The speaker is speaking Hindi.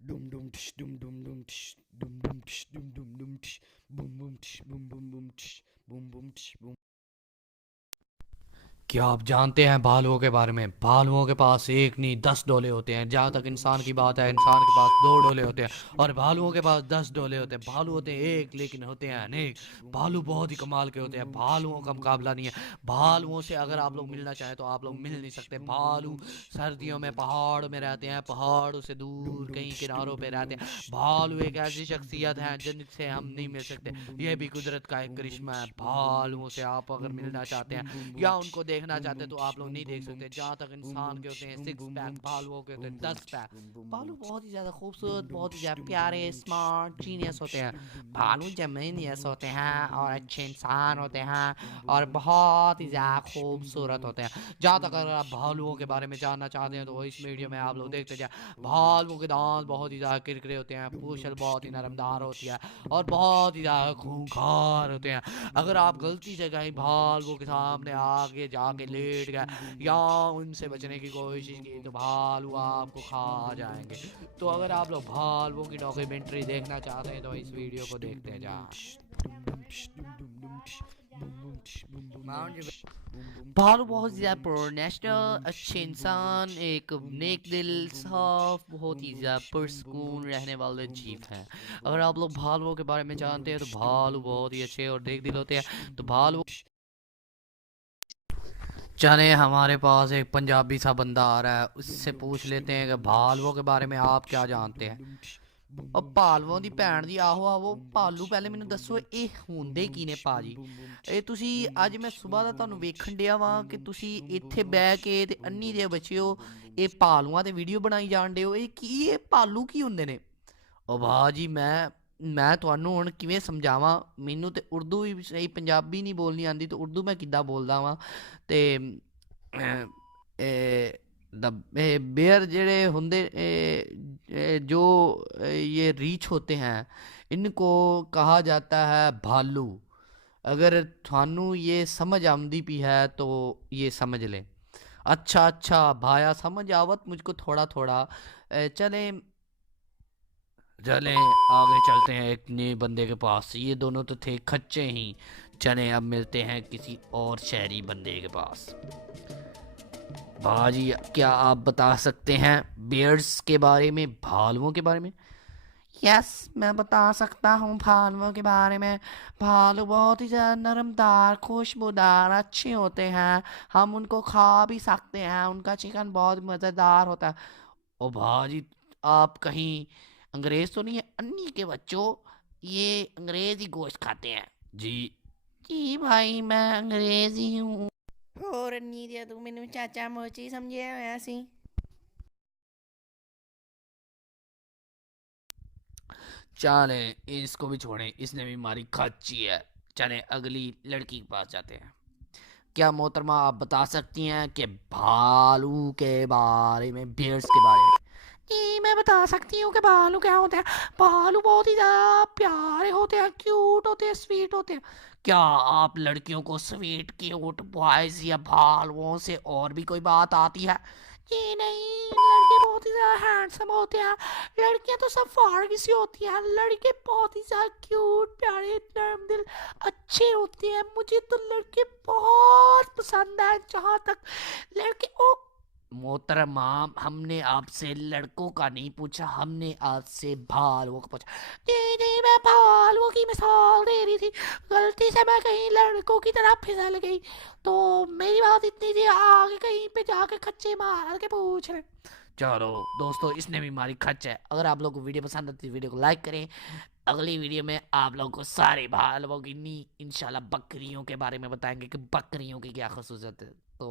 Dum dum tsh dum dum dum tsh dum dum tsh dum dum dum tsh boom boom tsh boom boom boom tsh boom boom tsh boom। क्या आप जानते हैं भालुओं के बारे में? भालुओं के पास एक नहीं 10 डोले होते हैं। जहाँ तक इंसान की बात है, इंसान के पास 2 डोले होते हैं और भालुओं के पास 10 डोले होते हैं। भालू होते हैं एक, लेकिन होते हैं अनेक। भालू बहुत ही कमाल के होते हैं, भालुओं का मुकाबला नहीं है। भालुओं से अगर आप लोग मिलना चाहें तो आप लोग मिल नहीं सकते। भालू सर्दियों में पहाड़ में रहते हैं, पहाड़ों से दूर कहीं किनारों पे रहते हैं। भालू एक ऐसी शख्सियत है जिनसे हम नहीं मिल सकते। यह भी कुदरत का एक करिश्मा है। भालुओं से आप अगर मिलना चाहते हैं या उनको देखना चाहते हैं तो आप लोग नहीं देख सकते। जहाँ तक इंसान के होते हैं 6 पैक, भालुओं के होते हैं 10 पैक। भालू बहुत ही ज़्यादा खूबसूरत, बहुत ही ज़्यादा प्यारे, स्मार्ट, जीनियस होते हैं। भालू जेनियस होते हैं और अच्छे इंसान होते हैं और बहुत ही ज़्यादा खूबसूरत होते हैं। जहाँ तक अगर आप भालुओं के बारे में जानना चाहते हैं तो इस वीडियो में आप लोग देखते जाए। भालुओं के दांत बहुत ही ज़्यादा किरकिरे होते हैं, पूंछ बहुत ही नरमदार होती है और बहुत ही ज़्यादा खूंखार होते हैं। अगर आप गलती से कहीं भालुओं के सामने आगे जाके लेट गए या उनसे बचने की कोशिश की तो भालू आपको खा जाएंगे। तो अगर आप लोग भालुओं की डॉक्यूमेंट्री देखना चाहते हैं तो इस वीडियो को देखते जाएं। भालू बहुत ज़्यादा प्रोनेशनल, अच्छे इंसान, एक नेक दिल, साफ, बहुत ही ज़्यादा पुरसकून रहने वाले जीव हैं। अगर आप लोग भालुओं के बारे में जानते हैं तो भालू बहुत ही अच्छे और नेक दिल होते हैं। तो भालू चले, हमारे पास एक पंजाबी सा बंदा आ रहा है, उससे पूछ लेते हैं कि भालुओं के बारे में आप क्या जानते हैं। और ਭਾਲਵੋਂ ਦੀ ਭੈਣ ਦੀ ਆਹੋ ਆਹੋ ਭਾਲੂ, ਪਹਿਲੇ ਮੈਨੂੰ ਦੱਸੋ ਇਹ ਹੁੰਦੇ ਕੀ ਨੇ ਭਾਜੀ? ਇਹ ਤੁਸੀਂ ਅੱਜ ਮੈਂ ਸਵੇਰ ਦਾ ਤੁਹਾਨੂੰ ਵੇਖਣ ਡਿਆ ਵਾਂ ਕਿ ਤੁਸੀਂ ਇੱਥੇ ਬਹਿ ਕੇ ਤੇ ਅੰਨੀ ਦੇ ਬੱਚਿਓ ਇਹ ਭਾਲੂਆਂ ਤੇ ਵੀਡੀਓ ਬਣਾਈ ਜਾਣ ਡਏ ਹੋ। ਇਹ ਕੀ, ਇਹ ਭਾਲੂ ਕੀ ਹੁੰਦੇ ਨੇ? ਉਹ ਭਾਜੀ ਮੈਂ ਤੁਹਾਨੂੰ ਹੁਣ ਕਿਵੇਂ ਸਮਝਾਵਾਂ? ਮੈਨੂੰ ਤੇ ਉਰਦੂ ਵੀ ਸਹੀ ਪੰਜਾਬੀ ਨਹੀਂ ਬੋਲਣੀ ਆਉਂਦੀ, ਤੇ ਉਰਦੂ ਮੈਂ ਕਿੱਦਾਂ ਬੋਲਦਾ ਵਾਂ? ਤੇ बेयर जेड़े होंदे जो ये रीछ होते हैं इनको कहा जाता है भालू। अगर थानू ये समझ आमदी भी है तो ये समझ लें। अच्छा अच्छा भाया, समझ आवत मुझको थोड़ा थोड़ा। चलें चलें आगे चलते हैं एक नए बंदे के पास। ये दोनों तो थे खच्चे ही। चलें अब मिलते हैं किसी और शहरी बंदे के पास। भाजी क्या आप बता सकते हैं बियर्स के बारे में, भालुओं के बारे में? यस, मैं बता सकता हूँ भालुओं के बारे में। भालू बहुत ही ज़्यादा नरमदार, खुशबूदार, अच्छे होते हैं। हम उनको खा भी सकते हैं, उनका चिकन बहुत मज़ेदार होता है। ओ भाजी, आप कहीं अंग्रेज तो नहीं है? अन्नी के बच्चों, ये अंग्रेज ही गोश्त खाते हैं। जी जी भाई, मैं अंग्रेज ही हूँ। ਹੋਰ ਨੀ ਦਿਆ ਤੂੰ ਮੈਨੂੰ ਚਾਚਾ ਮੋਚੀ ਸਮਝਿਆ ਹੋਇਆ ਸੀ। चले इसको भी छोड़ें, इसने भी हमारी खच्ची है। चले अगली लड़की के पास जाते हैं। क्या मोहतरमा आप बता सकती हैं कि भालू के बारे में, बियर्स के बारे में? जी मैं बता सकती हूँ कि भालू क्या होते हैं। भालू बहुत ही ज़्यादा प्यारे होते हैं, क्यूट होते हैं, स्वीट होते हैं। क्या आप लड़कियों को स्वीट, क्यूट बॉयज या भालुओं से और भी कोई बात आती है? जी नहीं, लड़के बहुत ही ज़्यादा हैंडसम होते हैं। लड़कियां तो सब फारगी सी होती हैं, लड़के बहुत ही ज़्यादा क्यूट, प्यारे, नर्म दिल, अच्छे होते हैं। मुझे तो लड़के बहुत पसंद है। जहाँ तक लड़के ओ मोहतरमा, हमने आपसे लड़कों का नहीं पूछा, हमने आपसे भालुओं का पूछा। जी जी, मैं भालुओं की मिसाल दे रही थी, गलती से मैं कहीं लड़कों की तरफ फिसल गई। तो मेरी बात इतनी थी, आगे कहीं पे जाके खच्चे मार के पूछ रहे। चलो दोस्तों, इसने भी हमारी खच है। अगर आप लोगों को वीडियो पसंद आती है वीडियो को लाइक करें। अगली वीडियो में आप लोगों को सारे भालुओं की नी इंशाल्लाह बकरियों के बारे में बताएंगे कि बकरियों की क्या खसूसियत है। तो